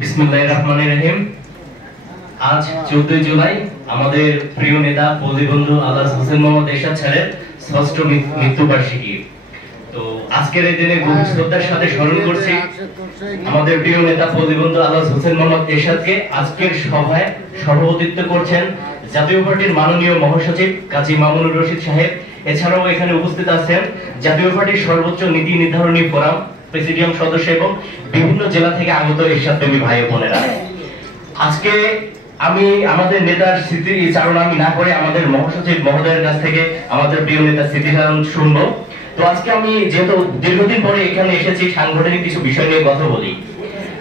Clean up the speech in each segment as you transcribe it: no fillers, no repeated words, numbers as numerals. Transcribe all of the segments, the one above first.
বিসমিল্লাহির রহমানির রহিম। আজ 14 জুলাই আমাদের প্রিয় নেতা বন্ধু আলহাজ হোসেন মোহাম্মদ এরশাদ স্যারের ষষ্ঠ মৃত্যুবার্ষিকী। তো আজকের এই দিনে গভীর শ্রদ্ধার সাথে স্মরণ করছি আমাদের প্রিয় নেতা বন্ধু আলহাজ হোসেন মোহাম্মদ এরশাদকে। আজকের সভায় সভাপতিত্ব করছেন জাতীয় পার্টির মাননীয় মহাসচিব কাজী মামুনুর রশিদ সাহেব। এছাড়াও এখানে উপস্থিত আছেন জাতীয় পার্টির সর্বোচ্চ নীতি নির্ধারণী ফোরাম প্রেসিডিয়াম সদস্য এবং বিভিন্ন জেলা থেকে আগত এরশাদ প্রেমী ভাই বোনেরা। আজকে আমি আমাদের নেতার স্মৃতি চারণ আমি না করে আমাদের মহাসচিব মহোদয়ের কাছ থেকে আমাদের প্রিয় নেতার স্মৃতিচারণ শুনবো। তো আজকে আমি যেহেতু দীর্ঘদিন পরে এখানে এসেছি, সাংগঠনিক কিছু বিষয় নিয়ে কথা বলি।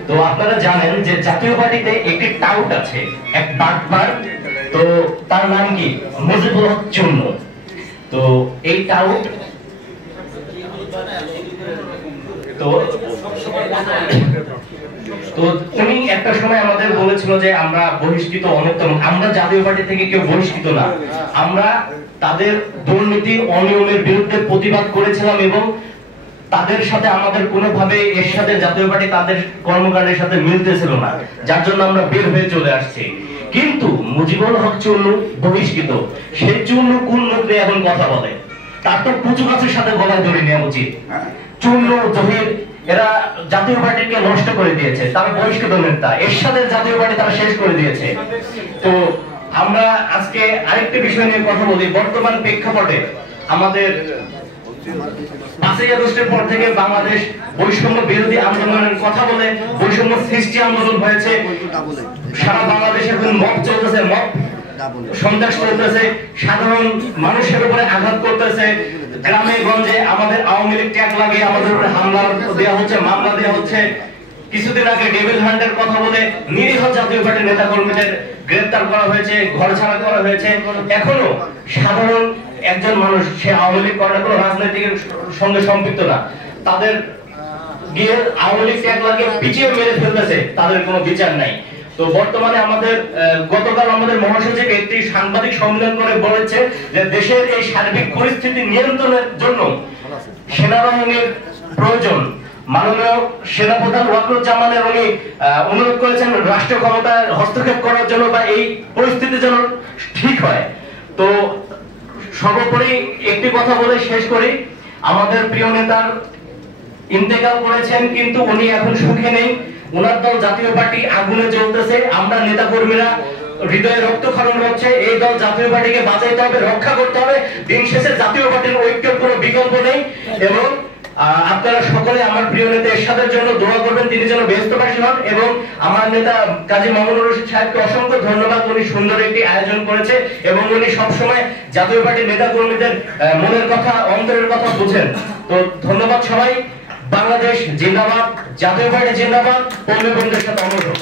তো আপনারা জানেন যে জাতীয় পার্টিতে একটি টাউট আছে, এক বাটপার, তো তার নাম কি মুজিবুল হক চূর্ণ। তো এই টাউট তো উনি একটা সময় আমাদের বলেছিল যে আমরা বহিষ্কৃত অন্যতম, আমরা জাতীয় পার্টি থেকে কেউ বহিষ্কৃত না, আমরা তাদের দুর্নীতি অনিয়মের বিরুদ্ধে প্রতিবাদ করেছিলাম এবং তাদের সাথে আমাদের কোনোভাবে এর সাথে জাতীয় পার্টি তাদের কর্মকাণ্ডের সাথে মিলতেছিল না, যার জন্য আমরা বের হয়ে চলে আসছি। কিন্তু মুজিবুল হক চূর্ণ বহিষ্কৃত, সেই চূর্ণ কোন মুখ দিয়ে এখন কথা বলে? তার তো কুচু গাছের সাথে গলায় ধরে নেওয়া উচিত। চূর্ণ জহির এরা জাতীয় পার্টিকে নষ্ট করে দিয়েছে, তারা বহিষ্কৃত নেতা, এরশাদের জাতীয় পার্টি তারা শেষ করে দিয়েছে। তো আমরা আজকে আরেকটা বিষয় নিয়ে কথা বলি। বর্তমান প্রেক্ষাপটে আমাদের 5ই আগস্টের পর থেকে বাংলাদেশ বৈষম্য বিরোধী আন্দোলনের কথা বলে বৈষম্য সৃষ্টি আন্দোলন হয়েছে। সারা বাংলাদেশে এখন মব চলতেছে, মব সন্ত্রাস চলতেছে, সাধারণ মানুষের উপরে আঘাত করতেছে। গ্রামে গঞ্জে আমাদের আওয়ামী লীগ ট্যাগ লাগিয়ে আমাদের উপরে হামলা দেওয়া হচ্ছে, মামলা দেওয়া হচ্ছে। কিছুদিন আগে ডেভিল হান্টের কথা বলে নিরীহ জাতীয় পার্টির নেতা কর্মীদের গ্রেফতার করা হয়েছে, ঘর ছাড়া করা হয়েছে। এখনো সাধারণ একজন মানুষ, সে আওয়ামী লীগ করে কোনো রাজনৈতিকের সঙ্গে সম্পৃক্ত না, তাদের গিয়ে আওয়ামী লীগ ট্যাগ লাগিয়ে পিছিয়ে মেরে ফেলতেছে, তাদের কোনো বিচার নাই। তো বর্তমানে আমাদের গতকাল আমাদের মহাসচিব একটি সাংবাদিক সম্মেলন করে বলেছে যে দেশের এই সার্বিক পরিস্থিতি নিয়ন্ত্রণের জন্য সেনাবাহিনীর প্রয়োজন। মাননীয় সেনাপ্রধান ওয়াকারুজ্জামানের উনি অনুরোধ করেছেন রাষ্ট্র ক্ষমতায় হস্তক্ষেপ করার জন্য বা এই পরিস্থিতি যেন ঠিক হয়। তো সর্বোপরি একটি কথা বলে শেষ করি, আমাদের প্রিয় নেতার ইন্তেকাল করেছেন কিন্তু উনি এখন সুখে নেই। ওনার দল জাতীয় পার্টি আগুনে জ্বলতেছে, আমরা নেতা কর্মীরা হৃদয়ে রক্তক্ষরণ হচ্ছে। এই দল জাতীয় পার্টিকে বাঁচাইতে হবে, রক্ষা করতে হবে। দিন শেষে জাতীয় পার্টির ঐক্যের কোনো বিকল্প নেই। এবং আপনারা সকলে আমার প্রিয় নেতা এরশাদের জন্য দোয়া করবেন, তিনি যেন বেহেশতবাসী হন। এবং আমার নেতা কাজী মামুনুর রশিদ সাহেবকে অসংখ্য ধন্যবাদ, উনি সুন্দর একটি আয়োজন করেছে এবং উনি সবসময় জাতীয় পার্টির নেতা কর্মীদের মনের কথা, অন্তরের কথা বুঝেন। তো ধন্যবাদ সবাই। বাংলাদেশ জিন্দাবাদ, জাতীয় পার্টি জিন্দাবাদ, পল্লী বন্ধুদের সাথে অনুরোধ।